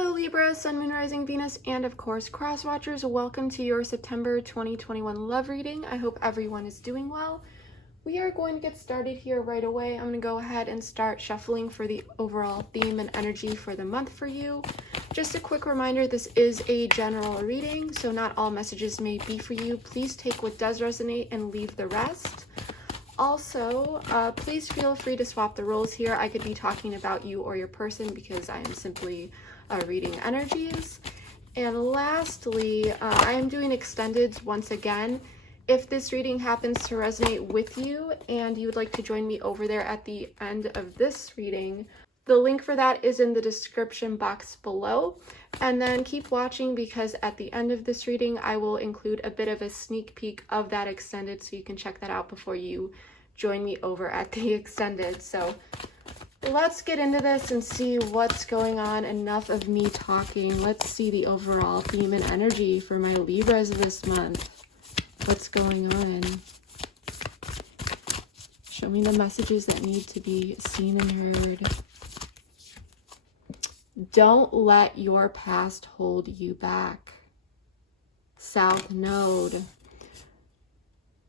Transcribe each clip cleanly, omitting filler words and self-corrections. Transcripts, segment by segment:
Hello Libra, Sun, Moon, Rising, Venus, and of course Cross Watchers. Welcome to your September 2021 love reading. I hope everyone is doing well. We are going to get started here right away. I'm going to go ahead and start shuffling for the overall theme and energy for the month for you. Just a quick reminder, this is a general reading, so not all messages may be for you. Please take what does resonate and leave the rest. Also, please feel free to swap the roles here. I could be talking about you or your person because I am simply reading energies. And lastly, I am doing extendeds once again. If this reading happens to resonate with you and you would like to join me over there at the end of this reading, the link for that is in the description box below. And then keep watching because at the end of this reading, I will include a bit of a sneak peek of that extended so you can check that out before you join me over at the extended. So let's get into this and see what's going on. Enough of me talking. Let's see the overall theme and energy for my Libras this month. What's going on? Show me the messages that need to be seen and heard. Don't let your past hold you back. South Node.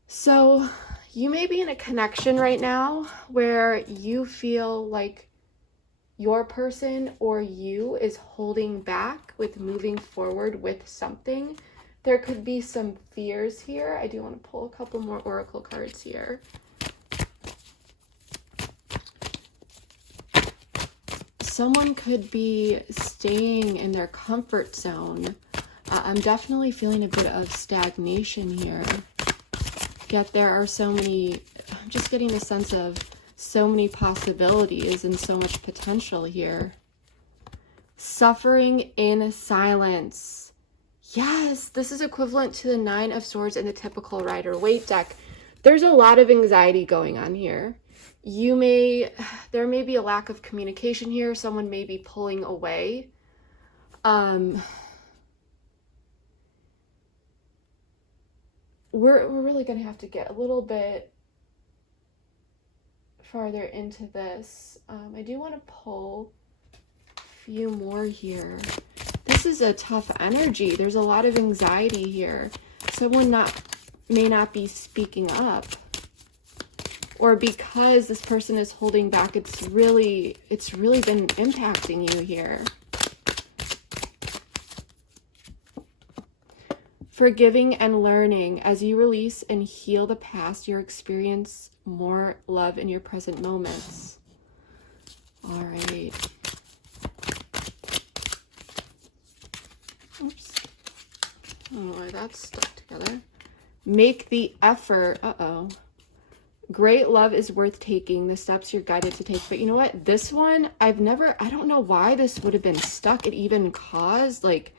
So you may be in a connection right now where you feel like your person or you is holding back with moving forward with something. There could be some fears here. I do want to pull a couple more oracle cards here. Someone could be staying in their comfort zone. I'm definitely feeling a bit of stagnation here. Yet there are so many, I'm just getting a sense of so many possibilities and so much potential here. Suffering in silence. Yes, this is equivalent to the Nine of Swords in the typical Rider-Waite deck. There's a lot of anxiety going on here. There may be a lack of communication here. Someone may be pulling away. We're really going to have to get a little bit farther into this. I do want to pull a few more here. This is a tough energy. There's a lot of anxiety here. Someone may not be speaking up. Or because this person is holding back, it's really been impacting you here. Forgiving and learning. As you release and heal the past, you experience more love in your present moments. All right. Oops. I don't know why that's stuck together. Make the effort. Uh-oh. Great love is worth taking. The steps you're guided to take. But you know what? This one, I don't know why this would have been stuck. It even caused like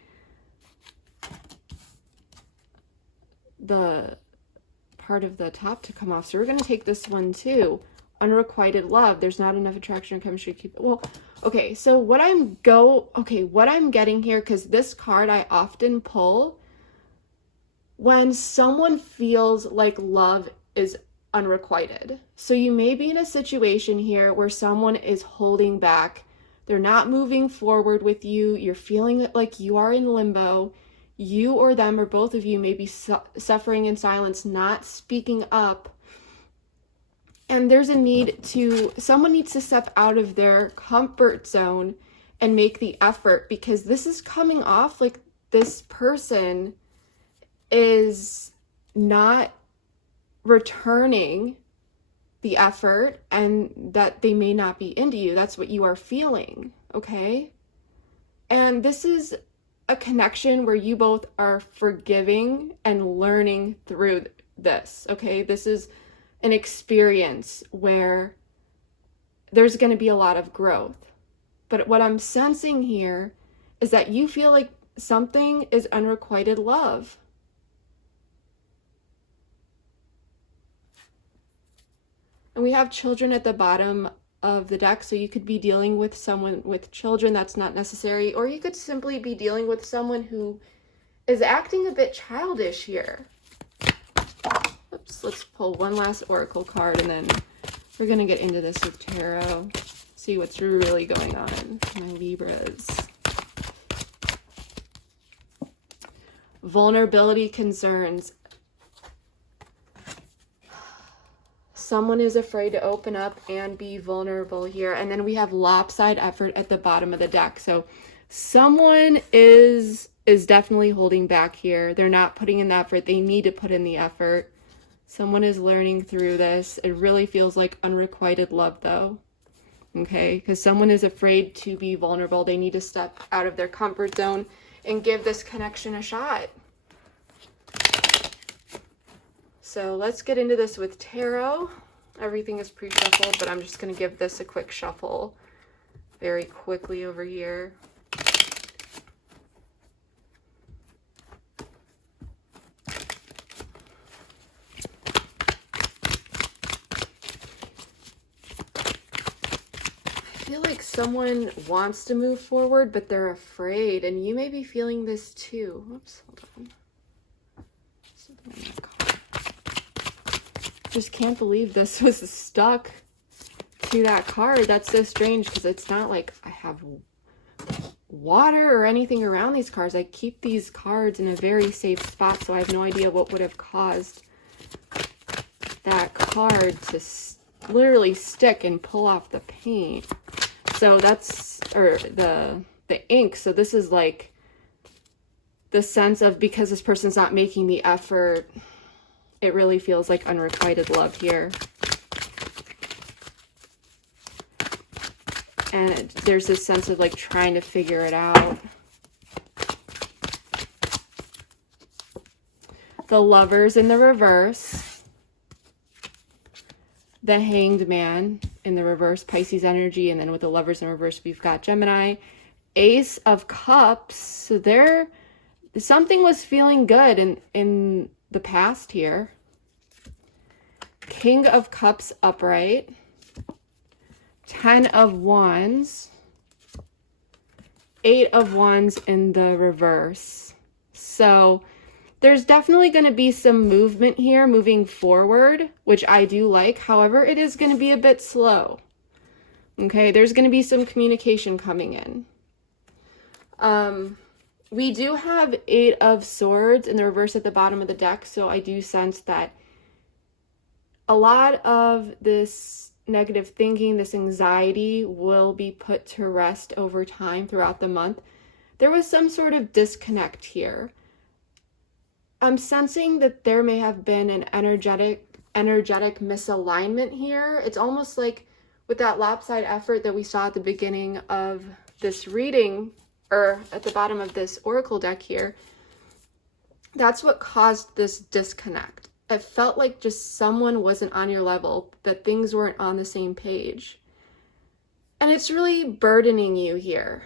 the part of the top to come off. So we're going to take this one too. Unrequited love. There's not enough attraction or chemistry. Well, okay. So what I'm getting here, because this card I often pull when someone feels like love is unrequited. So you may be in a situation here where someone is holding back. They're not moving forward with you. You're feeling like you are in limbo. You or them or both of you may be suffering in silence, not speaking up. And there's a need someone needs to step out of their comfort zone and make the effort, because this is coming off like this person is not returning the effort and that they may not be into you. That's what you are feeling, okay? And this is a connection where you both are forgiving and learning through this, okay? This is an experience where there's going to be a lot of growth. But what I'm sensing here is that you feel like something is unrequited love. And we have children at the bottom of the deck, so you could be dealing with someone with children. That's not necessary. Or you could simply be dealing with someone who is acting a bit childish here. Oops, let's pull one last oracle card and then we're going to get into this with tarot. See what's really going on, my Libras. vulnerability concerns. Someone is afraid to open up and be vulnerable here. And then we have lopsided effort at the bottom of the deck. So someone is definitely holding back here. They're not putting in the effort. They need to put in the effort. Someone is learning through this. It really feels like unrequited love though. Okay, because someone is afraid to be vulnerable. They need to step out of their comfort zone and give this connection a shot. So let's get into this with tarot. Everything is pre-shuffled, but I'm just going to give this a quick shuffle very quickly over here. I feel like someone wants to move forward, but they're afraid, and you may be feeling this too. Oops, hold on. Something in that card. Just can't believe this was stuck to that card. That's so strange because it's not like I have water or anything around these cards. I keep these cards in a very safe spot, so I have no idea what would have caused that card to literally stick and pull off the paint. So that's, or the ink. So this is like the sense of, because this person's not making the effort, it really feels like unrequited love here. And there's this sense of like trying to figure it out. The Lovers in the reverse. The Hanged Man in the reverse, Pisces energy. And then with the Lovers in reverse, we've got Gemini. Ace of Cups. So there, something was feeling good in the past here. King of Cups upright. 10 of Wands. 8 of Wands in the reverse. So there's definitely going to be some movement here moving forward, which I do like. However, it is going to be a bit slow. Okay, there's going to be some communication coming in. We do have 8 of Swords in the reverse at the bottom of the deck, so I do sense that a lot of this negative thinking, this anxiety will be put to rest over time throughout the month. There was some sort of disconnect here. I'm sensing that there may have been an energetic misalignment here. It's almost like with that lopsided effort that we saw at the beginning of this reading, or at the bottom of this oracle deck here, that's what caused this disconnect. It felt like just someone wasn't on your level, that things weren't on the same page. And it's really burdening you here.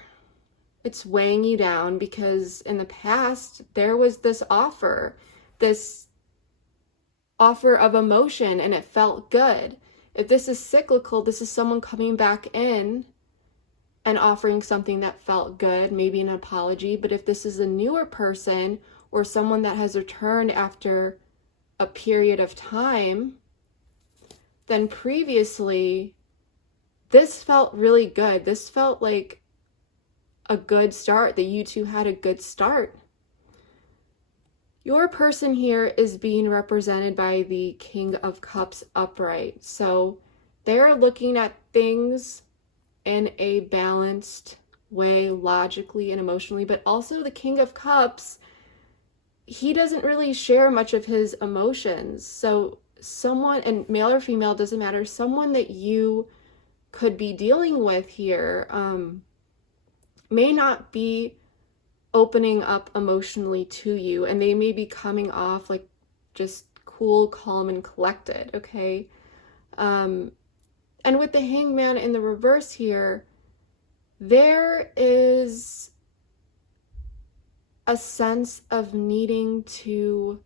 It's weighing you down because in the past, there was this offer of emotion, and it felt good. If this is cyclical, this is someone coming back in and offering something that felt good, maybe an apology. But if this is a newer person or someone that has returned after a period of time, then previously, this felt really good. This felt like a good start, that you two had a good start. Your person here is being represented by the King of Cups upright. So they're looking at things in a balanced way, logically and emotionally, but also the King of Cups, he doesn't really share much of his emotions. So someone, and male or female, doesn't matter, someone that you could be dealing with here may not be opening up emotionally to you, and they may be coming off like just cool, calm, and collected, okay? And with the Hangman in the reverse here, there is a sense of needing to,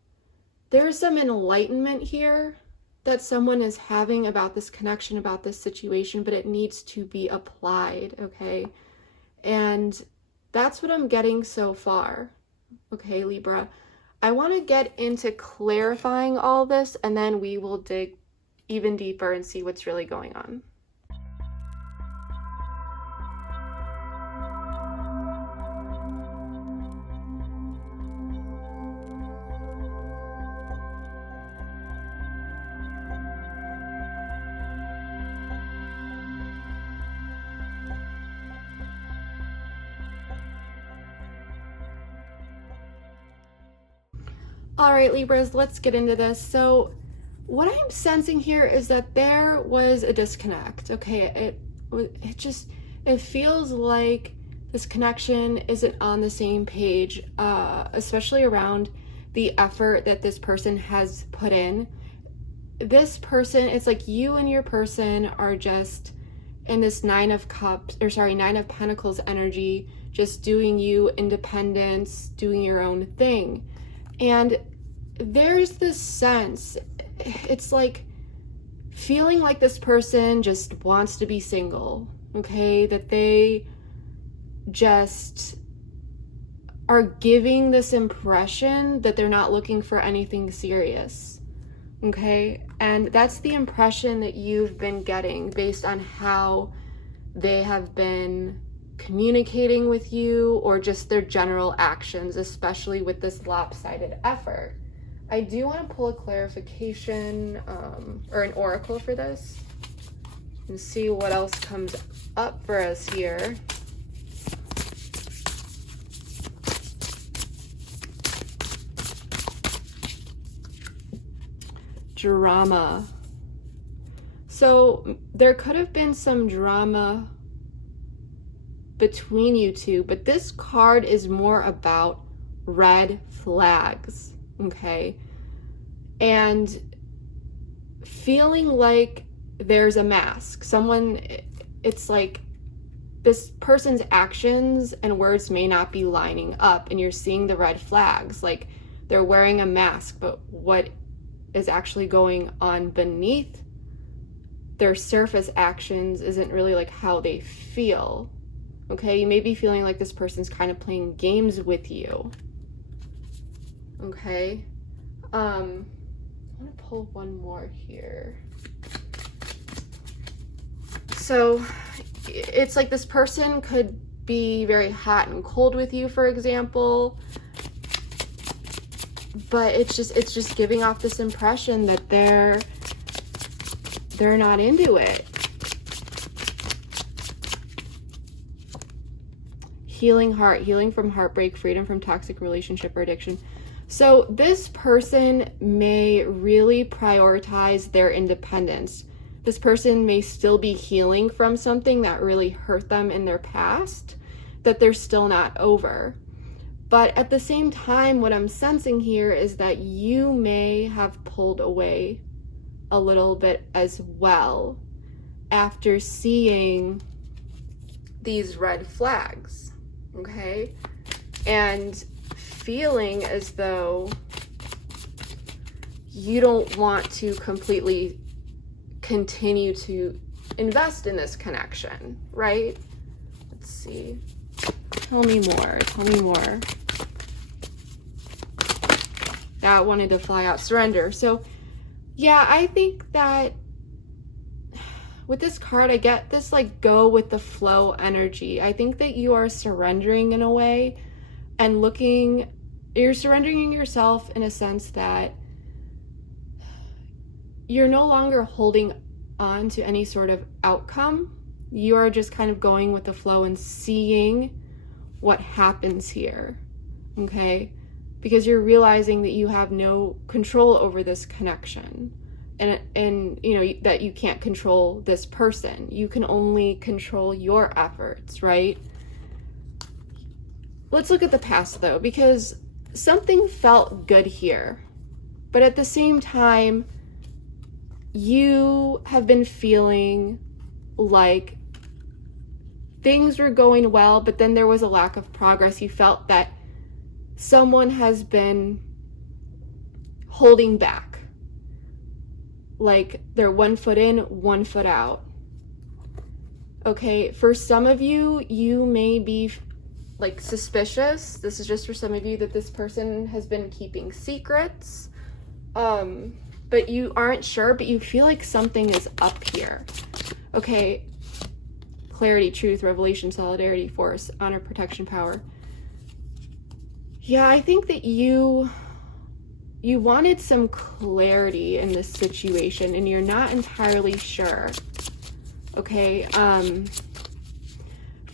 there's some enlightenment here that someone is having about this connection, about this situation, but it needs to be applied, okay? And that's what I'm getting so far, okay, Libra? I want to get into clarifying all this, and then we will dig even deeper and see what's really going on. All right, Libras, let's get into this. So what I'm sensing here is that there was a disconnect. Okay, it feels like this connection isn't on the same page, especially around the effort that this person has put in. This person, it's like you and your person are just in this Nine of Pentacles energy, just doing you, independence, doing your own thing. And there's this sense, it's like feeling like this person just wants to be single, okay? That they just are giving this impression that they're not looking for anything serious, okay? And that's the impression that you've been getting based on how they have been communicating with you, or just their general actions, especially with this lopsided effort. I do want to pull a clarification or an oracle for this and see what else comes up for us here. Drama. So there could have been some drama between you two, but this card is more about red flags, okay? And feeling like there's a mask. It's like this person's actions and words may not be lining up, and you're seeing the red flags, like they're wearing a mask, but what is actually going on beneath their surface actions isn't really like how they feel. Okay, you may be feeling like this person's kind of playing games with you. Okay, I'm gonna pull one more here. So it's like this person could be very hot and cold with you, for example, but it's just giving off this impression that they're not into it. Healing heart, healing from heartbreak, freedom from toxic relationship or addiction. So this person may really prioritize their independence. This person may still be healing from something that really hurt them in their past, that they're still not over. But at the same time, what I'm sensing here is that you may have pulled away a little bit as well after seeing these red flags. Okay, and feeling as though you don't want to completely continue to invest in this connection, right? Let's see. Tell me more. That wanted to fly out, surrender. So yeah, I think that with this card, I get this like go with the flow energy. I think that you are surrendering in a way and you're surrendering yourself in a sense that you're no longer holding on to any sort of outcome. You are just kind of going with the flow and seeing what happens here, okay? Because you're realizing that you have no control over this connection. And you know that you can't control this person. You can only control your efforts, right? Let's look at the past though, because something felt good here, but at the same time, you have been feeling like things were going well, but then there was a lack of progress. You felt that someone has been holding back. Like they're 1 foot in, 1 foot out. Okay, for some of you, you may be like suspicious. This is just for some of you that this person has been keeping secrets. But you aren't sure, but you feel like something is up here. Okay, clarity, truth, revelation, solidarity, force, honor, protection, power. Yeah, I think that you wanted some clarity in this situation and you're not entirely sure. Okay,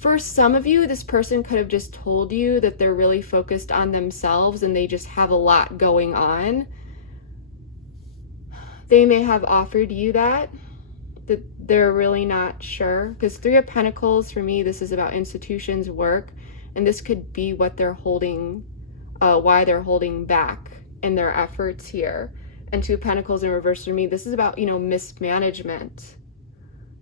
for some of you, this person could have just told you that they're really focused on themselves and they just have a lot going on. They may have offered you that they're really not sure. Because Three of Pentacles, for me, this is about institutions, work, and this could be what they're holding, why they're holding back in their efforts here. And Two of Pentacles in reverse for me, this is about, you know, mismanagement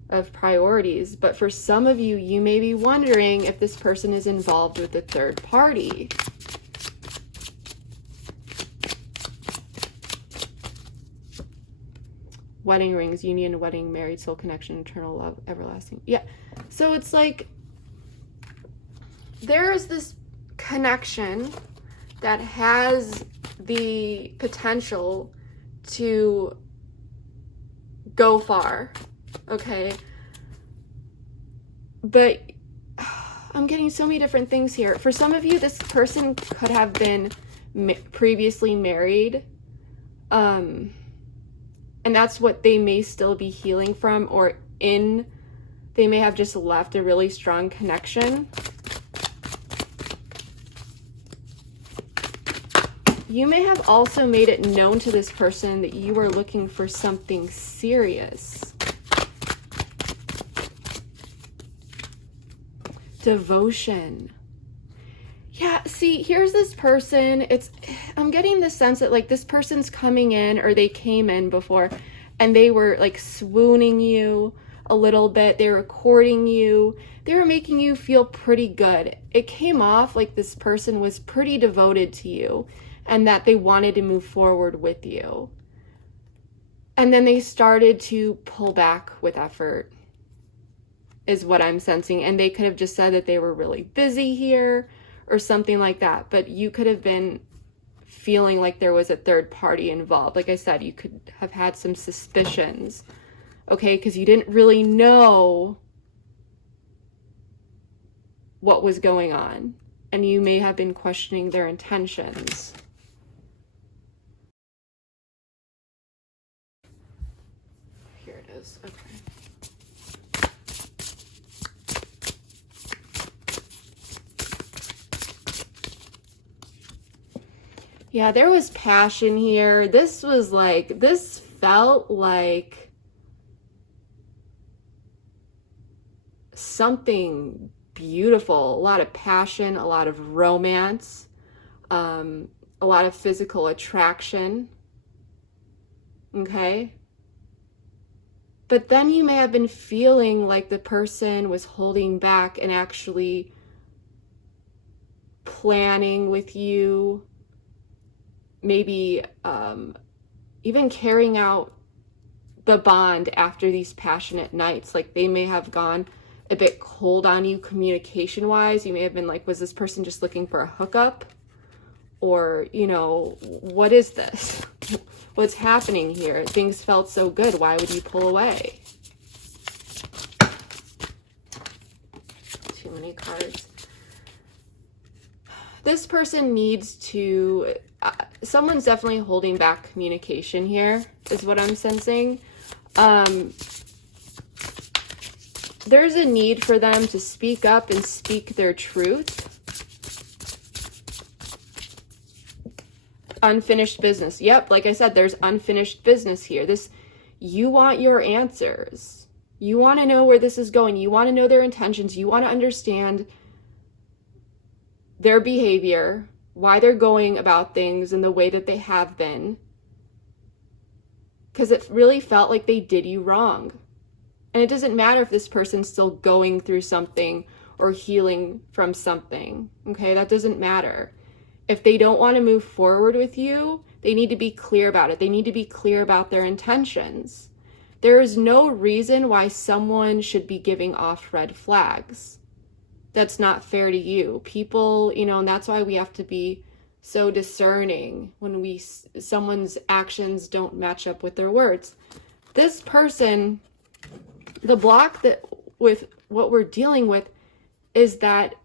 of priorities. But for some of you, you may be wondering if this person is involved with a third party. Wedding rings, union, wedding, married, soul connection, eternal love, everlasting. Yeah. So it's like there is this connection that has the potential to go far. Okay. But I'm getting so many different things here. For some of you, this person could have been previously married. And that's what they may still be healing from, or they may have just left a really strong connection. You may have also made it known to this person that you are looking for something serious. Devotion. Yeah, see, here's this person. I'm getting the sense that like this person's coming in, or they came in before, and they were like swooning you a little bit. They were courting you. They were making you feel pretty good. It came off like this person was pretty devoted to you and that they wanted to move forward with you. And then they started to pull back with effort, is what I'm sensing. And they could have just said that they were really busy here or something like that. But you could have been feeling like there was a third party involved. Like I said, you could have had some suspicions, okay? Because you didn't really know what was going on. And you may have been questioning their intentions. Here it is, okay. Yeah, there was passion here. This felt like something beautiful. A lot of passion, a lot of romance, a lot of physical attraction. Okay? But then you may have been feeling like the person was holding back and actually planning with you. Maybe even carrying out the bond after these passionate nights. Like they may have gone a bit cold on you communication wise. You may have been like, was this person just looking for a hookup? Or, you know, what is this? What's happening here? Things felt so good. Why would you pull away? Too many cards. This person needs to... someone's definitely holding back communication here, is what I'm sensing. There's a need for them to speak up and speak their truth. Unfinished business. Yep, like I said, there's unfinished business here. You want your answers. You want to know where this is going. You want to know their intentions. You want to understand their behavior, why they're going about things in the way that they have been. Because it really felt like they did you wrong. And it doesn't matter if this person's still going through something or healing from something. Okay, that doesn't matter. If they don't want to move forward with you, they need to be clear about it. They need to be clear about their intentions. There is no reason why someone should be giving off red flags. That's not fair to you. People, you know, and that's why we have to be so discerning when someone's actions don't match up with their words. This person, the block that with what we're dealing with is that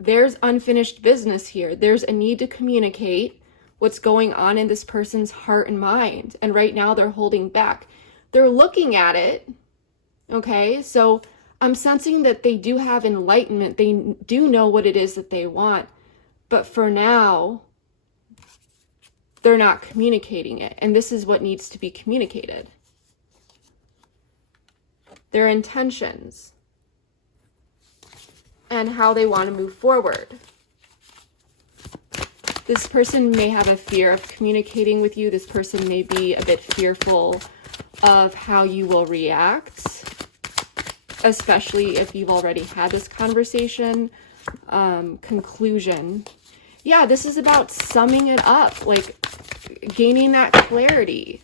there's unfinished business here. There's a need to communicate what's going on in this person's heart and mind. And right now they're holding back. They're looking at it. Okay, so I'm sensing that they do have enlightenment. They do know what it is that they want. But for now, they're not communicating it. And this is what needs to be communicated. Their intentions and how they want to move forward. This person may have a fear of communicating with you. This person may be a bit fearful of how you will react, especially if you've already had this conversation. Conclusion. Yeah, this is about summing it up, like gaining that clarity.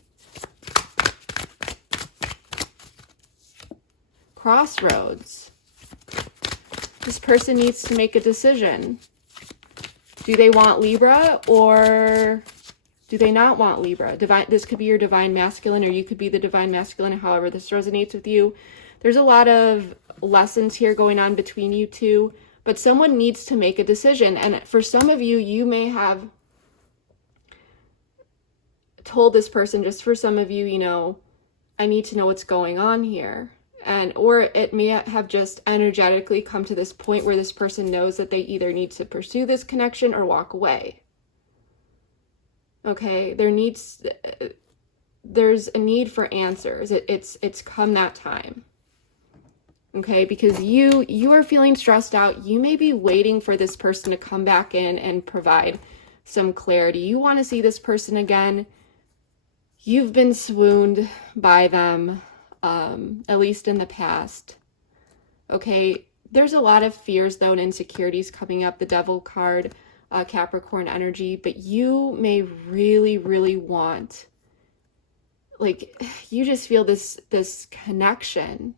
Crossroads. This person needs to make a decision. Do they want Libra or do they not want Libra? This could be your divine masculine, or you could be the divine masculine, however this resonates with you. There's a lot of lessons here going on between you two, but someone needs to make a decision. And for some of you, you may have told this person, just for some of you, you know, I need to know what's going on here. Or it may have just energetically come to this point where this person knows that they either need to pursue this connection or walk away. Okay, there's a need for answers. It's come that time. Okay, because you are feeling stressed out. You may be waiting for this person to come back in and provide some clarity. You want to see this person again. You've been swooned by them. At least in the past. Okay, there's a lot of fears though and insecurities coming up. The Devil card, Capricorn energy, but you may really, really want, like, you just feel this connection.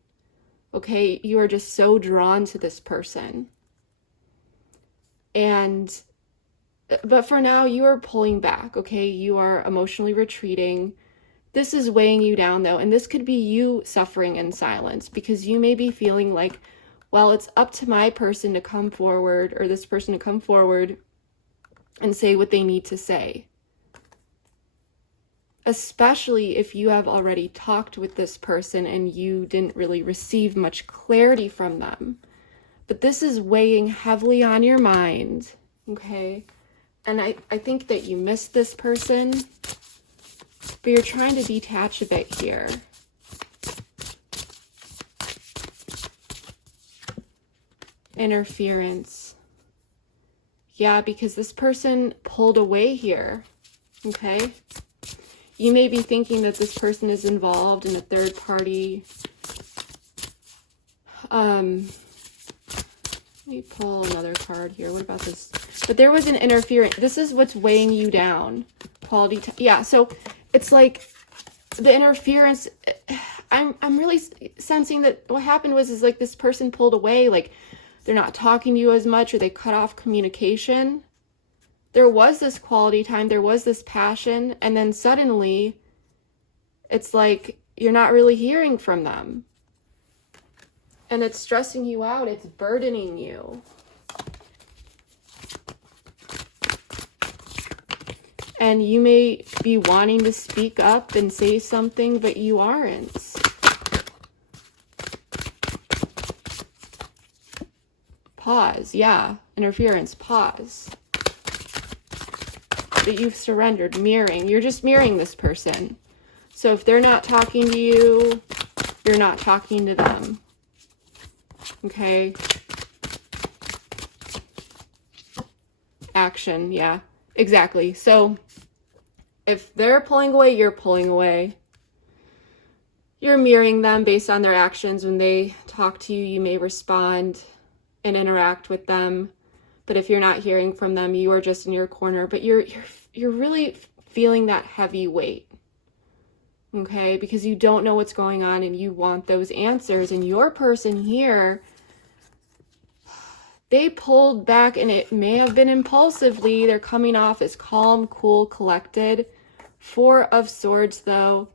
Okay, you are just so drawn to this person. But for now, you are pulling back. Okay, you are emotionally retreating. This is weighing you down though, and this could be you suffering in silence, because you may be feeling like, well, it's up to my person to come forward, or this person to come forward and say what they need to say. Especially if you have already talked with this person and you didn't really receive much clarity from them. But this is weighing heavily on your mind, okay? And I think that you miss this person, but you're trying to detach a bit here. Interference. Yeah, because this person pulled away here, okay? You may be thinking that this person is involved in a third party. Let me pull another card here. What about this? But there was an interference. This is what's weighing you down. Quality. Yeah, so it's like the interference. I'm really sensing that what happened is like this person pulled away, like they're not talking to you as much, or they cut off communication. There was this quality time, there was this passion, and then suddenly it's like you're not really hearing from them. And it's stressing you out, it's burdening you. And you may be wanting to speak up and say something, but you aren't. Pause, yeah, interference, pause. That you've surrendered, mirroring. You're just mirroring this person. So if they're not talking to you, you're not talking to them. Okay? Action, yeah, exactly. So if they're pulling away, you're pulling away. You're mirroring them based on their actions. When they talk to you, you may respond and interact with them. But if you're not hearing from them, you are just in your corner. But you're really feeling that heavy weight, okay? Because you don't know what's going on and you want those answers. And your person here, they pulled back, and it may have been impulsively. They're coming off as calm, cool, collected. 4 of Swords, though.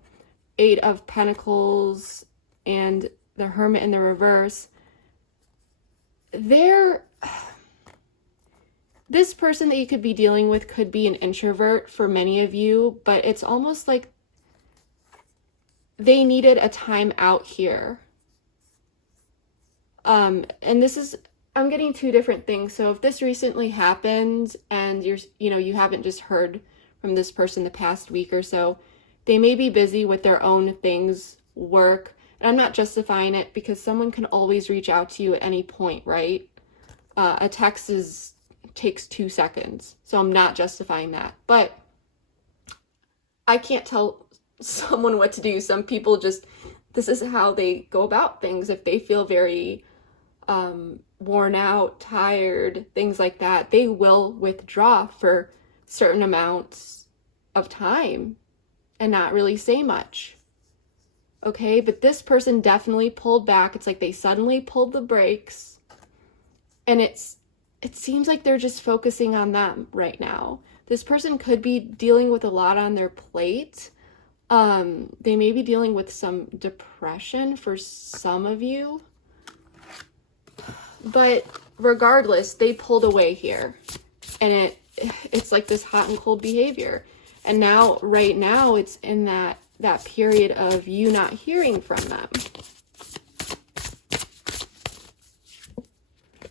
8 of Pentacles and the Hermit in the reverse. This person that you could be dealing with could be an introvert for many of you, but it's almost like they needed a time out here. And this is, I'm getting two different things. So if this recently happened and you haven't just heard from this person the past week or so, they may be busy with their own things, work. And I'm not justifying it because someone can always reach out to you at any point, right? A text takes 2 seconds. So I'm not justifying that. But I can't tell someone what to do. Some people just, this is how they go about things. If they feel very worn out, tired, things like that, they will withdraw for certain amounts of time and not really say much. Okay, but this person definitely pulled back. It's like they suddenly pulled the brakes, and it seems like they're just focusing on them right now. This person could be dealing with a lot on their plate. They may be dealing with some depression for some of you. But regardless, they pulled away here. And it's like this hot and cold behavior. And now, right now, it's in that period of you not hearing from them.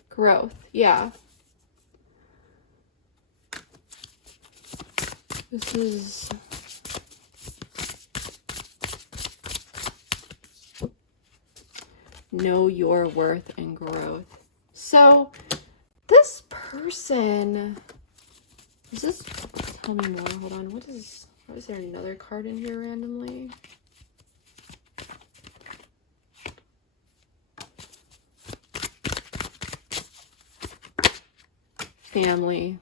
Growth, yeah. This is... know your worth and growth. So this person, does this tell me more? Hold on. What is there another card in here randomly? Family.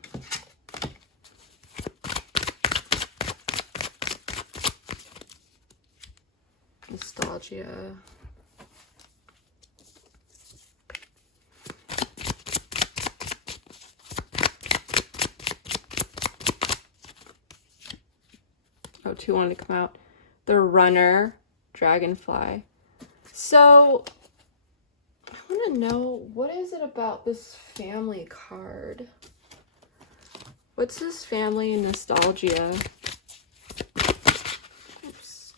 Nostalgia. Oh, 2 wanted to come out. The Runner, Dragonfly. So, I want to know, what is it about this family card? What's this family nostalgia? Oops.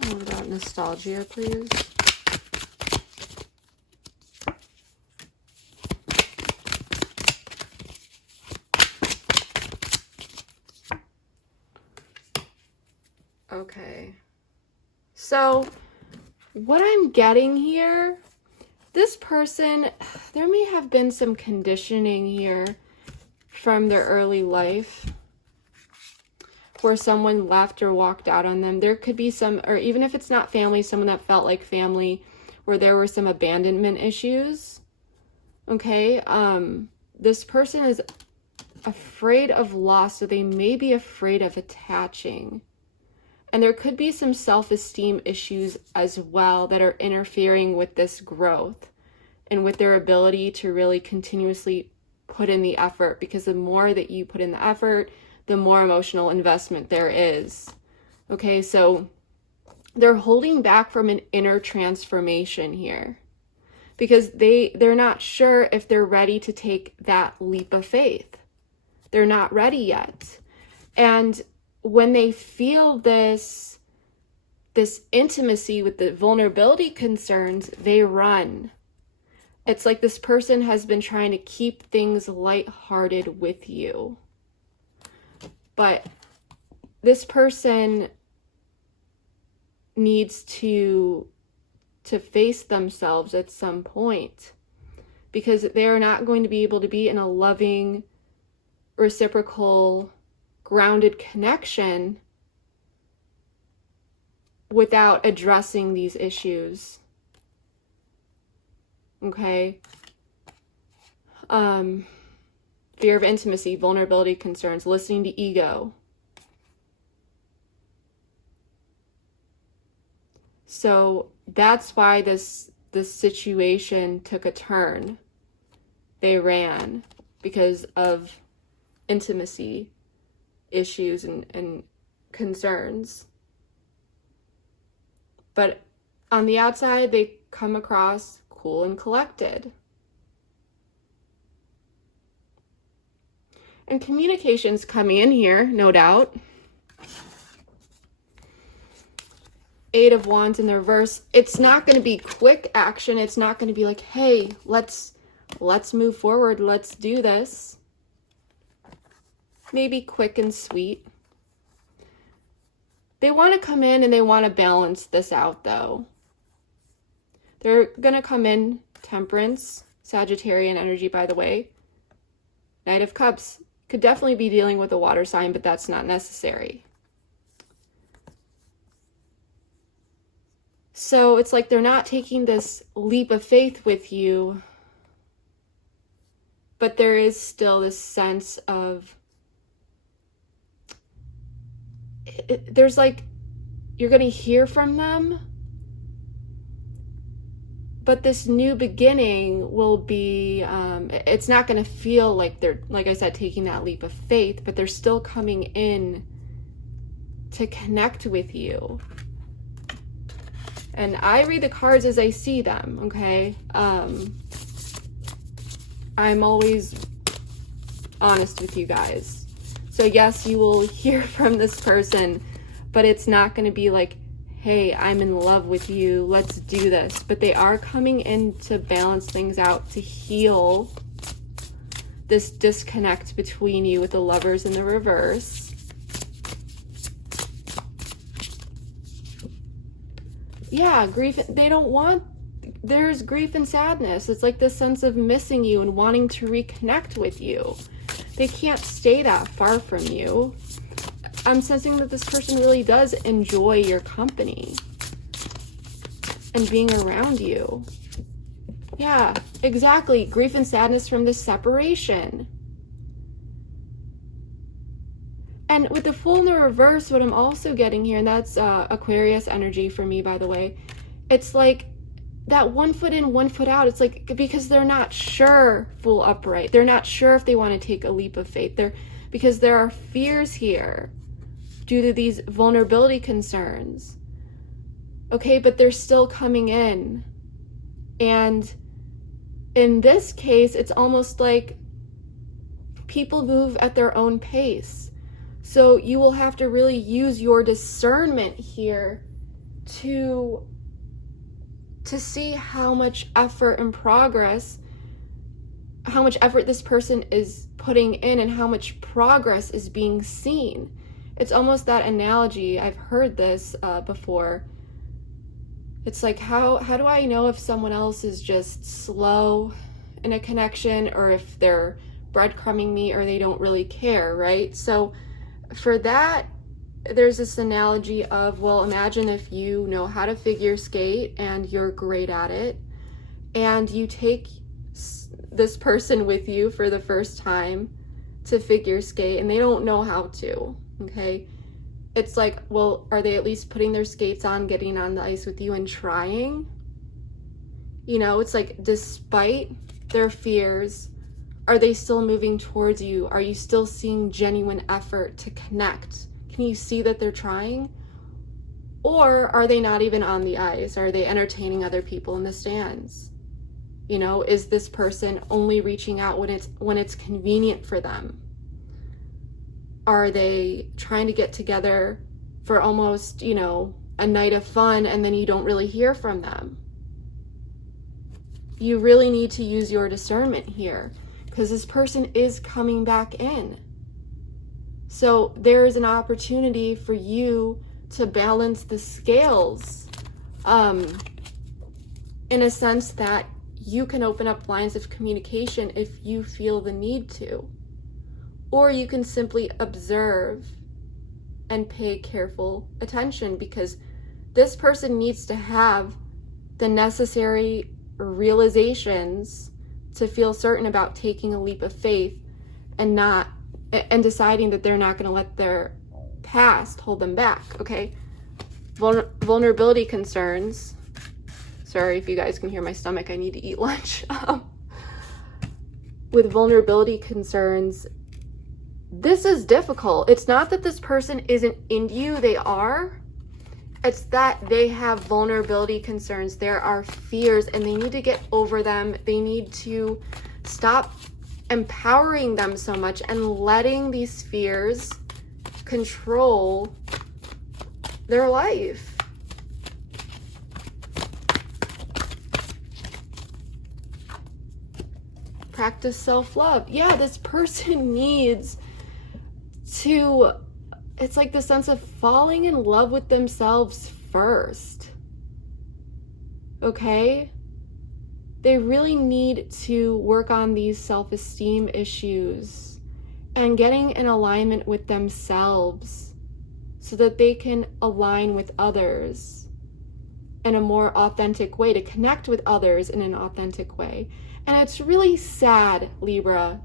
What about nostalgia, please? Okay. So, what I'm getting here, this person, there may have been some conditioning here from their early life, where someone left or walked out on them. There could be some, or even if it's not family, someone that felt like family, where there were some abandonment issues. Okay, this person is afraid of loss, so they may be afraid of attaching. And there could be some self-esteem issues as well that are interfering with this growth and with their ability to really continuously put in the effort, because the more that you put in the effort, the more emotional investment there is. Okay, so they're holding back from an inner transformation here because they're not sure if they're ready to take that leap of faith. They're not ready yet. And when they feel this intimacy with the vulnerability concerns, they run. It's like this person has been trying to keep things lighthearted with you. But this person needs to face themselves at some point, because they're not going to be able to be in a loving, reciprocal, grounded connection without addressing these issues. Okay? Fear of intimacy, vulnerability concerns, listening to ego. So that's why this situation took a turn. They ran because of intimacy issues and concerns. But on the outside, they come across cool and collected. And communication's coming in here, no doubt. Eight of Wands in the reverse. It's not going to be quick action. It's not going to be like, hey, let's move forward. Let's do this. Maybe quick and sweet. They want to come in and they want to balance this out, though. They're going to come in Temperance, Sagittarian energy, by the way. Knight of Cups. Could definitely be dealing with a water sign, but that's not necessary. So it's like they're not taking this leap of faith with you, but there is still this sense of, there's like, you're going to hear from them, but this new beginning will be, it's not going to feel like they're, like I said, taking that leap of faith, but they're still coming in to connect with you. And I read the cards as I see them, okay? I'm always honest with you guys. So yes, you will hear from this person, but it's not going to be like, hey, I'm in love with you, let's do this. But they are coming in to balance things out, to heal this disconnect between you with the Lovers in the reverse. Yeah, grief, they don't want, there's grief and sadness. It's like this sense of missing you and wanting to reconnect with you. They can't stay that far from you. I'm sensing that this person really does enjoy your company and being around you. Yeah, exactly. Grief and sadness from this separation. And with the Fool in the reverse, what I'm also getting here, and that's Aquarius energy for me, by the way, it's like that 1 foot in, 1 foot out. It's like, because they're not sure, Fool upright. They're not sure if they want to take a leap of faith. Because there are fears here due to these vulnerability concerns. Okay, but they're still coming in. And in this case, it's almost like people move at their own pace. So you will have to really use your discernment here to see how much effort and progress, how much effort this person is putting in and how much progress is being seen. It's almost that analogy. I've heard this before. It's like, how do I know if someone else is just slow in a connection, or if they're breadcrumbing me, or they don't really care, right? So for that, there's this analogy of, well, imagine if you know how to figure skate and you're great at it, and you take this person with you for the first time to figure skate and they don't know how to, okay? It's like, well, are they at least putting their skates on, getting on the ice with you and trying? You know, it's like, despite their fears, are they still moving towards you? Are you still seeing genuine effort to connect? Can you see that they're trying? Or are they not even on the ice? Are they entertaining other people in the stands? You know, is this person only reaching out when it's convenient for them? Are they trying to get together for almost, you know, a night of fun, and then you don't really hear from them? You really need to use your discernment here, because this person is coming back in. So there is an opportunity for you to balance the scales, in a sense that you can open up lines of communication if you feel the need to. Or you can simply observe and pay careful attention, because this person needs to have the necessary realizations to feel certain about taking a leap of faith and deciding that they're not going to let their past hold them back, okay? Vulnerability concerns. Sorry if you guys can hear my stomach. I need to eat lunch. With vulnerability concerns, this is difficult. It's not that this person isn't into you, they are. It's that they have vulnerability concerns. There are fears and they need to get over them. They need to stop empowering them so much and letting these fears control their life. Practice self-love. Yeah, this person needs to, it's like the sense of falling in love with themselves first. Okay? They really need to work on these self-esteem issues and getting in alignment with themselves so that they can align with others in a more authentic way, to connect with others in an authentic way. And it's really sad, Libra,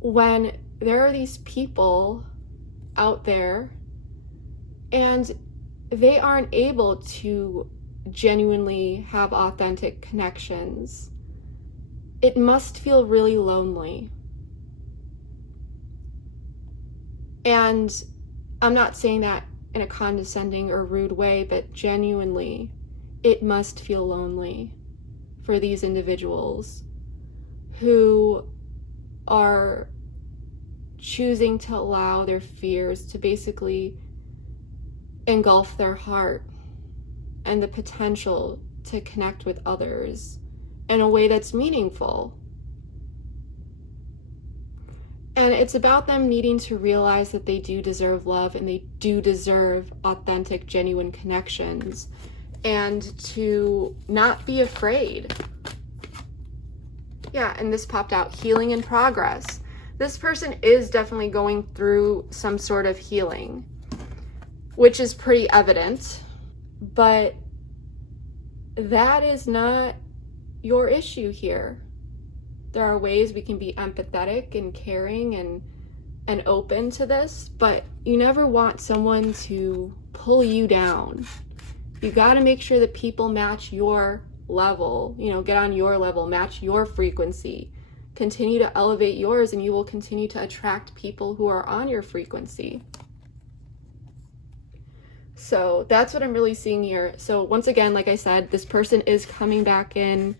when there are these people out there and they aren't able to genuinely have authentic connections. It must feel really lonely. And I'm not saying that in a condescending or rude way, but genuinely, it must feel lonely for these individuals who are choosing to allow their fears to basically engulf their heart and the potential to connect with others in a way that's meaningful. And it's about them needing to realize that they do deserve love and they do deserve authentic, genuine connections, and to not be afraid. Yeah, and this popped out, healing in progress. This person is definitely going through some sort of healing, which is pretty evident, but that is not your issue here. There are ways we can be empathetic and caring and open to this, but you never want someone to pull you down. You got to make sure that people match your level, get on your level, match your frequency. Continue to elevate yours and you will continue to attract people who are on your frequency. So that's what I'm really seeing here. So once again, like I said, this person is coming back in.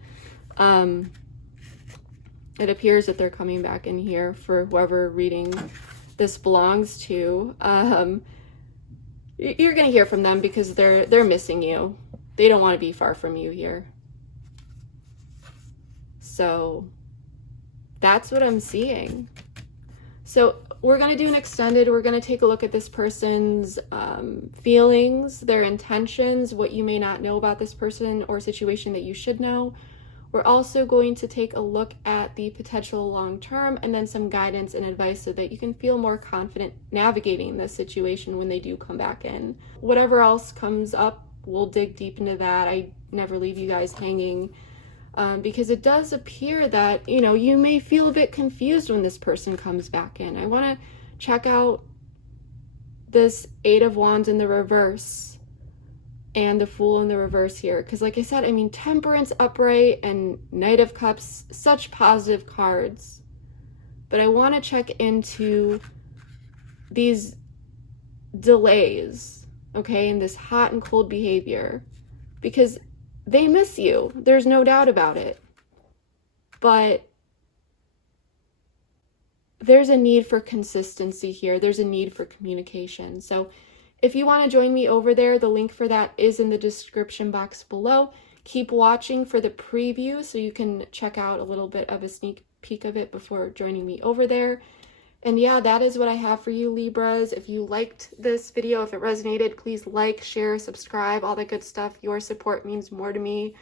It appears that they're coming back in here for whoever reading this belongs to. You're going to hear from them because they're missing you. They don't want to be far from you here. So that's what I'm seeing. So we're going to do an extended. We're going to take a look at this person's feelings, their intentions, what you may not know about this person or situation that you should know. We're also going to take a look at the potential long-term and then some guidance and advice so that you can feel more confident navigating this situation when they do come back in. Whatever else comes up, we'll dig deep into that. I never leave you guys hanging because it does appear that, you may feel a bit confused when this person comes back in. I want to check out this Eight of Wands in the reverse and the Fool in the reverse here, because like I said, Temperance upright and Knight of Cups, such positive cards, but I want to check into these delays, okay, and this hot and cold behavior, because they miss you, there's no doubt about it, but there's a need for consistency here, there's a need for communication. So if you want to join me over there, the link for that is in the description box below. Keep watching for the preview so you can check out a little bit of a sneak peek of it before joining me over there. And yeah, that is what I have for you, Libras. If you liked this video, if it resonated, please like, share, subscribe, all that good stuff. Your support means more to me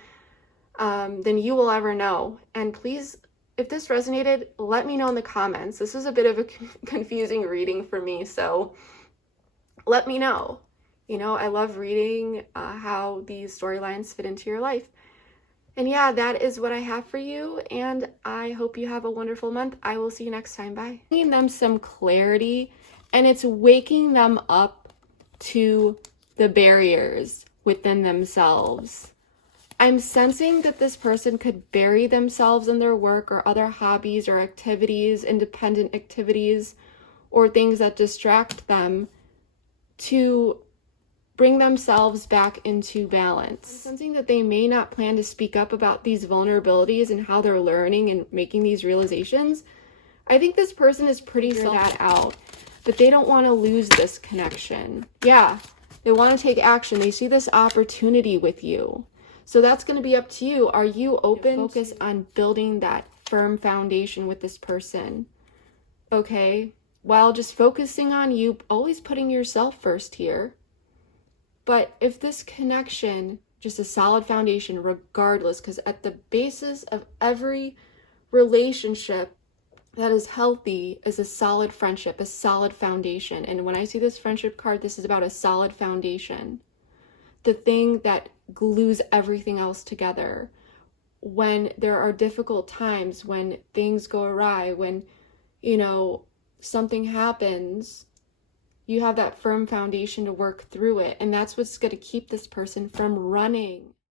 than you will ever know. And please, if this resonated, let me know in the comments. This is a bit of a confusing reading for me, so let me know. I love reading how these storylines fit into your life. And yeah, that is what I have for you, and I hope you have a wonderful month. I will see you next time. Bye. Giving them some clarity, and it's waking them up to the barriers within themselves I'm sensing that this person could bury themselves in their work or other hobbies or activities, independent activities, or things that distract them to bring themselves back into balance. I'm sensing that they may not plan to speak up about these vulnerabilities and how they're learning and making these realizations. I think this person is pretty that out, but they don't want to lose this connection. Yeah, they want to take action. They see this opportunity with you. So that's going to be up to you. Are you open to focus on building that firm foundation with this person? Okay, while just focusing on you, always putting yourself first here. But if this connection, just a solid foundation regardless, because at the basis of every relationship that is healthy is a solid friendship, a solid foundation. And when I see this friendship card, this is about a solid foundation. The thing that glues everything else together. When there are difficult times, when things go awry, when, something happens, you have that firm foundation to work through it. And that's what's going to keep this person from running.